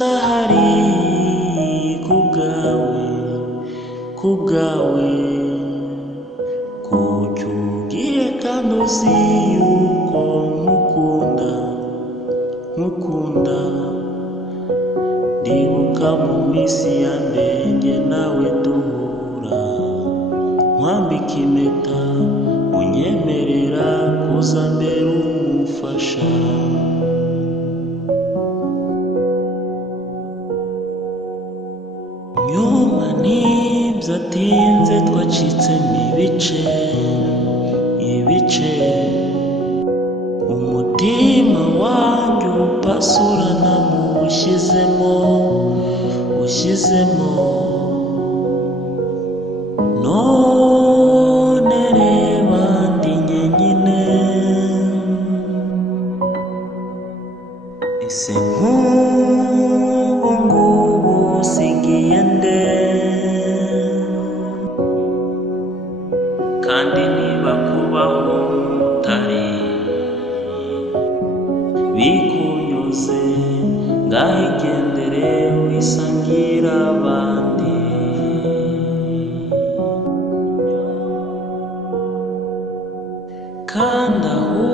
ndahari kubwawe, kubwawe, kucyo ugiye kandi uzi yuko nkukunda, nkukunda. Ndibuka mu minsi ya mbere njye nawe duhura, nkwambika impeta unyemerera kuza mbere umufasha. Nyuma ntibyatinze twacitsemo ibice, ibice. Umutima wanjye upasurana mu ushyizemo, ushyizemo. None reba ndi njyenyine, ese nk'ubu ngubu usigiye nde? Kandi niba kubaho utari bikunyuze, ngaho igendere wisangira abandi. Kandi aho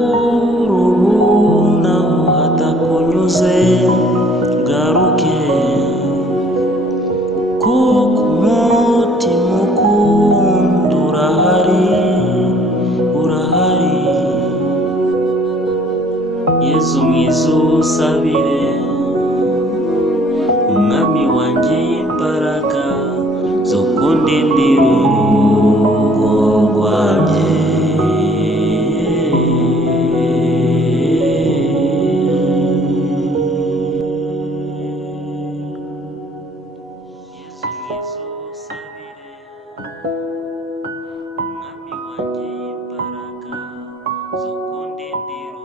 uri ubu naho hatakunyuze, garuke, kuko umutima ukunda urahari, urahari. Yezu mwiza usabire, umwami wanjye y'imbaraga zo kundindira urugo rwanjye. Yezu mwiza usabire, umwami wanjye y'imbaraga zo kundindira